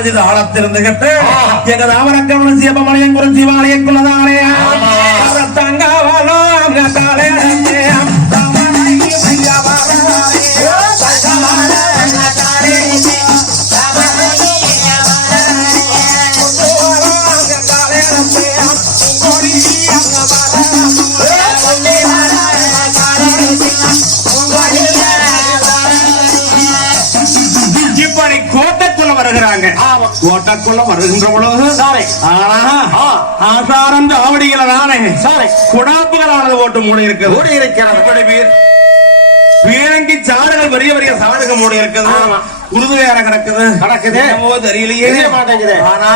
முடிஞ்சது ஆழத்திலிருந்து கேட்டு எங்க தாமரக்கவன சிவமலையன் குறிஞ்சி வாழையக்குள்ளதானே தங்காவலோ காலே கோட்டக்குள்ள வருகின்ற பொழுது ஆசாரம் தாவடிகளை தானே குடாப்புகளானது ஓட்டு மூடி இருக்கிறது பீரங்கி சாடுகள் பெரிய பெரிய சாடுகள் மூடி இருக்குது உருது வேற கிடக்குது தெரியலையே ஆனா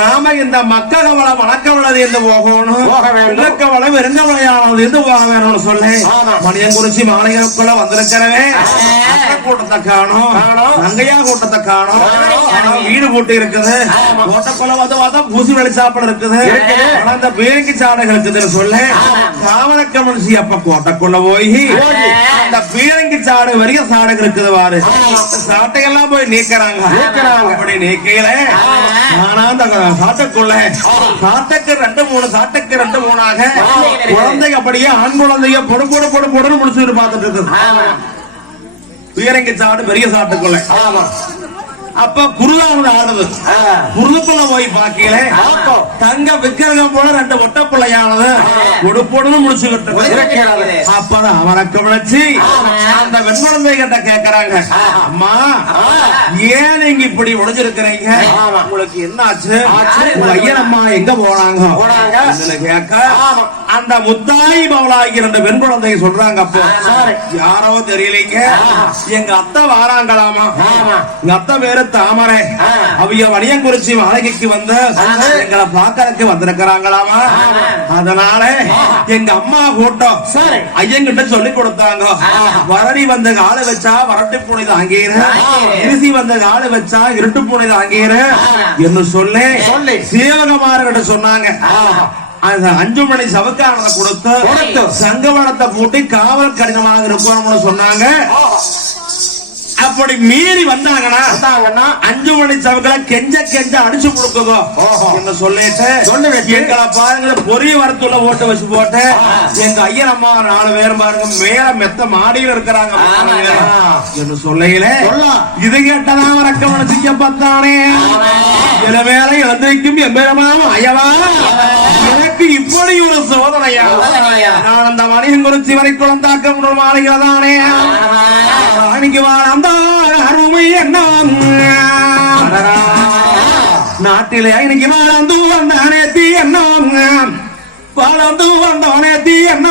நாம இந்த மக்கவளை வணக்கவளது என்று போகணும் விளக்கவளை வெறுங்கவளையானது என்று போக வேணும்னு சொல்ல மணியன் குறிச்சி மாளிகைக்குள்ள வந்திருக்கிறவே கூட்டத்தை காணும் நங்கையா கூட்டத்தை காணும் வீடு போட்டு இருக்குது கோட்டைக்குள்ள வந்து பார்த்தா பூசி வெளிச்சாப்பட இருக்குது இந்த பீரங்கி சாடுகள் இருக்குதுன்னு சொல்ல காவலக்க மனுஷி அப்ப கோட்டைக்குள்ள போய் அந்த பீரங்கி சாடு வரைய சாடுகள் இருக்குது வாரு சாட்டையெல்லாம் போய் நீக்கிறாங்க அப்படி நீக்கையில ஆனா அந்த சாட்டைக்குள்ள சாட்டைக்கு 2-3 சாட்டைக்கு 2-3 குழந்தைங்க அப்படியே ஆண் குழந்தைங்க பொடு முடிச்சுட்டு பார்த்துட்டு இருக்குது பீரங்கி சாடு பெரிய சாட்டுக்குள்ள அப்ப குருதானது ஆடுது குருதுக்குள்ள போய் பாக்கல தங்க விக்கிரகம் போல 2 ஒட்ட பிள்ளையானது பொடுன்னு முடிச்சுக்கிட்டு அப்பதான் அவனை கவனிச்சு அந்த வெண்குழந்தை கிட்ட கேக்குறாங்க அம்மா ஏன் நீங்க இப்படி ஒளிஞ்சிருக்கிறீங்க உங்களுக்கு என்ன ஆச்சு ஐயன் அம்மா எங்க போனாங்க கேட்க அந்த முத்தாய் பவளாகி 2 பெண் குழந்தைங்க சொல்றாங்க அப்போ யாரோ தெரியலீங்க எங்க அத்தை வாராங்களாமா எங்க அத்தை பேரு தாமரை அவைய வணியங்குறிச்சி மாளிகைக்கு வந்து எங்களை பாக்கறதுக்கு வந்திருக்கிறாங்களாமா அதனால எங்க அம்மா கூட்டம் ஐயங்கிட்ட சொல்லி கொடுத்தாங்க வரடி வந்த காலை வச்சா வரட்டு பூனை தாங்கீர இருசி வந்த காலை வச்சா இருட்டு பூனை தாங்கீர என்று சொல்லி சீவகமார்கிட்ட சொன்னாங்க 5 மணி சவக்கானதை கொடுத்து சங்கவனத்தை பூட்டி காவல் கடினமாக இருக்கணும்னு சொன்னாங்க அப்படி மீறி வந்தாங்கன்னா 5 மணி சவக்கல கெஞ்ச அடிச்சு கொடுக்குதோ என்ன சொல்லிட்டு எங்களை பாருங்க பொரிய வரத்துல ஓட்டு வச்சு போட்டு எங்க ஐயன் அம்மா 4 பேரும் பாருங்க மேல மெத்த மாடியில் இருக்கிறாங்க என்ன சொல்லையில இது கேட்டதான் ரக்கமன செய்ய பார்த்தானே இல மேல இழந்திருக்கும் எம்பெருமாம் அயவா எனக்கு இப்படி ஒரு சோதனையா நான் அந்த மணியன் குறிச்சி வரை குழந்தாக்க முன்னூறு மாலைகளதானே அன்னைக்கு வாழ்ந்த அருமை என்ன நாட்டிலே இன்னைக்கு வளர்ந்து வந்தானே தீ என்ன வளர்ந்து வந்தானே தீ என்ன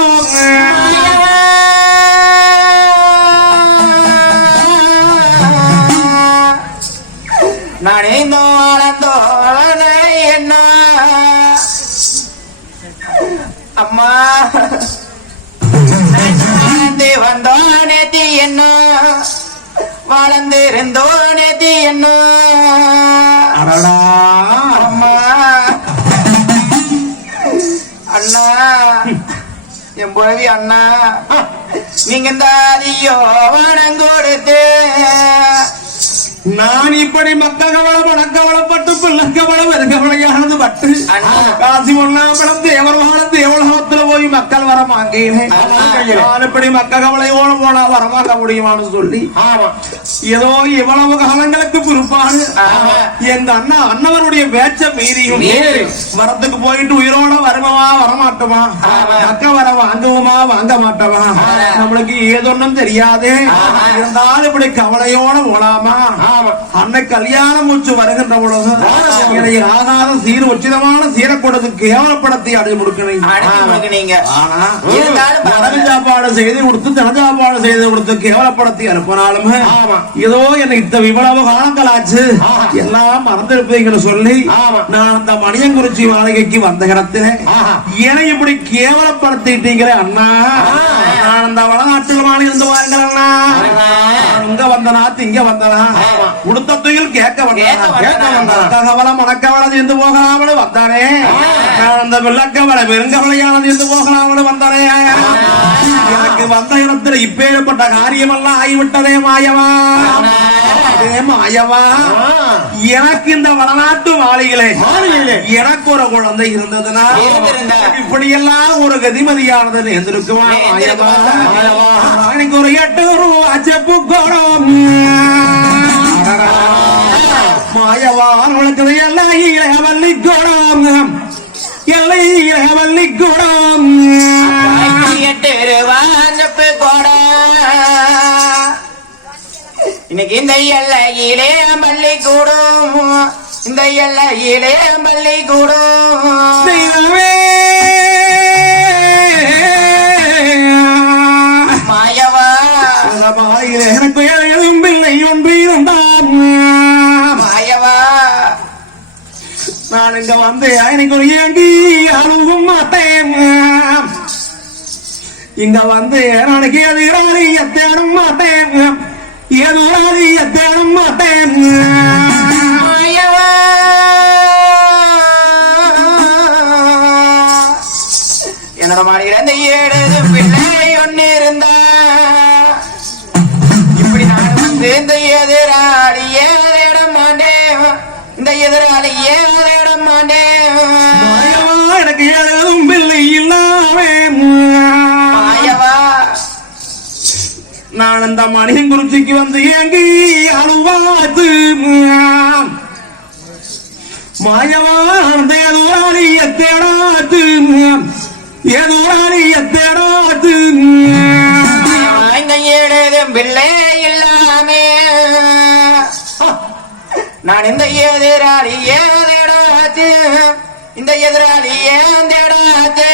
நானே வளர்ந்தோனே என்ன அம்மா வந்தோனே தீ என்ன வளர்ந்திருந்தோனே தீ என்ன அம்மா அண்ணா என் புழவி அண்ணா நீங்க இந்த அதியோ வணங்கொடுத்து நான் இப்படி மக்கவள மணக்கவளப்பட்டு பிள்ளக்கவள வெறுக்கவளையானது பட்டு காசி பொன்னாம்பலம் தேவரவாளம் தேவலோகத்துல போய் மக்கள் வர மாங்கேன் நான் இப்படி மக்கவளையோட போனா வரமாக்க முடியுமான்னு சொல்லி ஏதோ இவ்வளவு காலங்களுக்கு பிற்பாடு எங்க அண்ணவருடைய பேச்ச மீறியும் வரத்துக்கு போயிட்டு உயிரோட வருமவா வரமாட்டோமா மக்க வர வாங்குவோமா வாங்க மாட்டோமா நம்மளுக்கு ஏதொன்னும் தெரியாது இருந்தாலும் இப்படி கவலையோட போலாமா அன்னை கல்யாணம் முடிச்சு வருகின்ற பொழுது ஆகாத சீர் உச்சிதமான சீரை கொடுத்து கேவலப்படத்தை அடைஞ்சு கொடுக்கணும் சாப்பாடு செய்து கொடுத்து தனஞ்சாப்பாடு செய்து கொடுத்து கேவலப்படத்தை அனுப்பினாலுமே ஏதோ எனக்கு இவ்வளவு காலங்கள் ஆச்சு எல்லாம் மறந்திருப்பீங்கன்னு சொல்லி நான் அந்த மணியங்குறிச்சி மாளிகைக்கு வந்த இடத்துல என்னை இப்படி கேவலப்படுத்திட்டீங்களே அண்ணா நான் அந்த வடநாட்டில் மாநில வாருங்கள் அண்ணா இங்க வந்தனா திங்க வந்தனா உடுத்தத்தையில் கேட்க வந்தவளம் மணக்கவளது என்று போகலாமல் வந்தானே அந்த வெள்ளக்கவளை பெருங்கவளையானது என்று போகலாமல் வந்தானே எனக்கு வந்த இடத்துல இப்பேற்பட்ட காரியமெல்லாம் ஆகிவிட்டதே மாயவா மாயவா எனக்கு இந்த வடநாட்டு மாளிகளே எனக்கு ஒரு குழந்தை இருந்ததுன்னா இப்படி எல்லாம் ஒரு கதிமதியானது எந்திருக்குமா மாயவா எனக்கு ஒரு 8 ரூபா செப்பு கோடம் மாயவா உனக்கு எல்லாம் இளையவல்லி கோடம் இளையவல்லி கோடம் 8 ரூபா செப்பு கோடம் இன்னைக்கு இந்த எல்லையிலே மல்லி கூடும் இந்த எல்லையிலே மல்லி கூடும் மாயவா எனக்கு எழுதும் பிள்ளை ஒன்று இருந்தான் மாயவா நான் இங்க வந்து எனக்கு ஒரு ஏங்கி அழுவும் மாட்டேன் இங்க வந்து எனக்கு எதிராளிய தேடும் மாட்டேன் எதிராளிய தேடும் மாட்டேன் மாயவா என்னோட மாடியில இந்த 7 பிள்ளை ஒண்ணு இருந்தா இப்படி நான் வந்து இந்த எதிராளியே தேட மாட்டேன் இந்த எதிராளியே தேட மாட்டேன் எனக்கு எழுதும் பிள்ளை இல்லாமே மாயவா நான் அந்த மணியன் குறிச்சிக்கு வந்து ஏங்கி அழுவாத்து மாயவா அந்த எதுவாளிய தேடாத்து எதுவாளிய தேடாத்து இந்த 7 பிள்ளை இல்லாமே நான் இந்த எதிராளி ஏதாச்சு இந்த எதிராளி ஏதாச்சு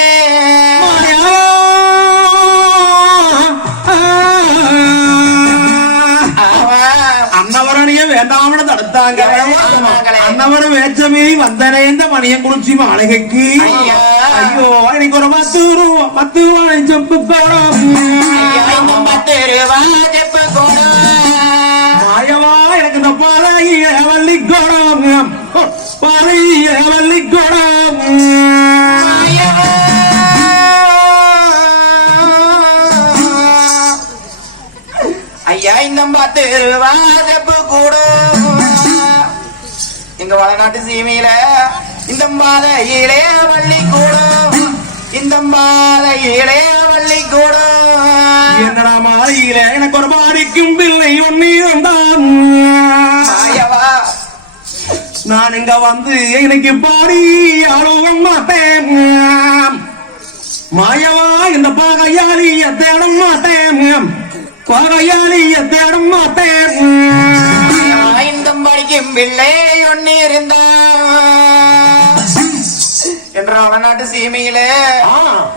அன்னவரணிய வேண்டாமனு தடுத்தாங்க அன்னவரம் வேச்சமே வந்தனே இந்த மணியன் குறிச்சி மாளிகைக்கு ஐயோ எனக்கு ஒரு 10 ரூபா செப்பு கோடம் 10 ரூபா செப்பு கோடம் மாயவா எனக்கு இந்த பாலைய வள்ளி கோடம் பாலைய வள்ளி கோடம் ஐயா இந்த 10 ரூபா செப்பு கூடும் எங்க வடநாட்டு சீமையில இந்த மாலையிலே வள்ளி கூடும் இந்த மாலையிலே வள்ளி கூடும் என்னடா மாலையில எனக்கு ஒரு பாடிக்கும் பிள்ளை ஒண்ணு இருந்தான் மாயவா நான் இங்க வந்து எனக்கு பாடி அழுவ மாட்டேன் மாயவா இந்த பாகையாளிய தேடும் மாட்டேன் பாகையாளிய தேடும் மாட்டேன் இந்த படிக்கும் பிள்ளை ஒண்ணு இருந்தா என்ற வடநாட்டு சீமையில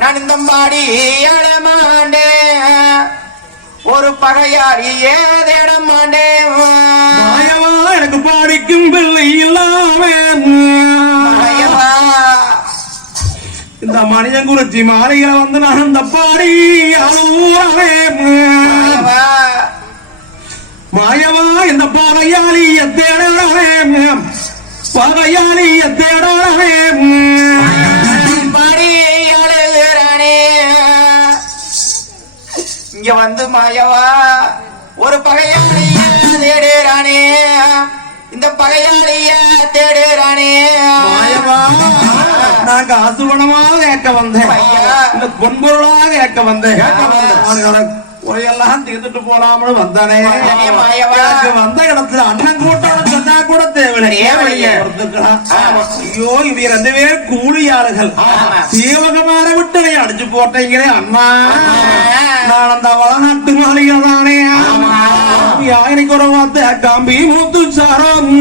நான் இந்த பாடி மாண்டேன் ஒரு பகையாளியே தேட மாட்டேன் மாயவா எனக்கு பாடிக்கும் பிள்ளை இல்லாம மாயவா இந்த மணியன் குறிச்சி மாலையில வந்து நான் இந்த பாடி அழுவே மாயவா மாயவா இந்த பாகையாளிய தேடவே பாகையாளிய தேடவே பாடி அழுகிறானே இங்க வந்து மாயவா ஒரு பகையாளிய தேடுறானே இந்த பகையாளிய தேடுறானே மாயவா நான் காசு பணமாக கேட்க வந்தேன் இந்த பொன்பொருளாக கேட்க வந்தேன் எல்லாம் தீர்த்துட்டு போலாம்னு வந்தானே வந்த இடத்துல அண்ணன் கூட்டம் சொன்னா கூட தேவையில்லை ஐயோ இவங்க 2 பேரும் கூலி ஆளுகள் சீவகமான விட்டு நீ அடிச்சு போட்டீங்களே அண்ணா நான் அந்த வடநாட்டு மாளிகை தானே எனக்கு ஒரு வார்த்தை கம்பி மூத்து சாரம்